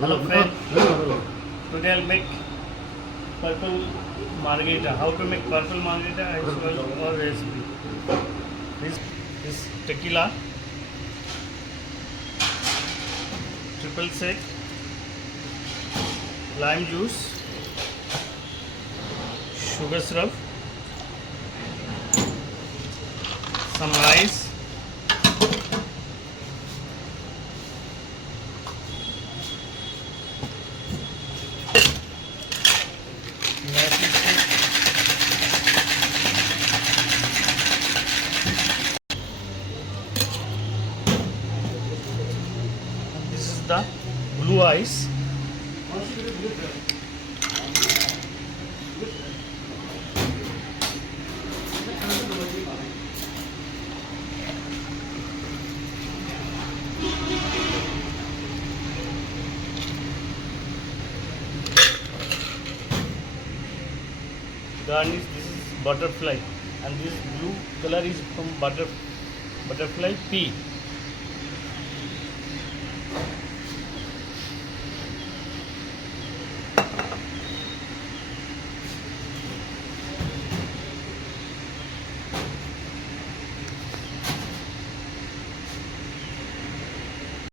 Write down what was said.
Hello friend, today I'll make purple margarita. How to make purple margarita? I will show you our recipe. This tequila, triple sec, lime juice, sugar syrup, some rice, this is the blue ice. Garnish, this is butterfly, and this blue color is from butterfly pea.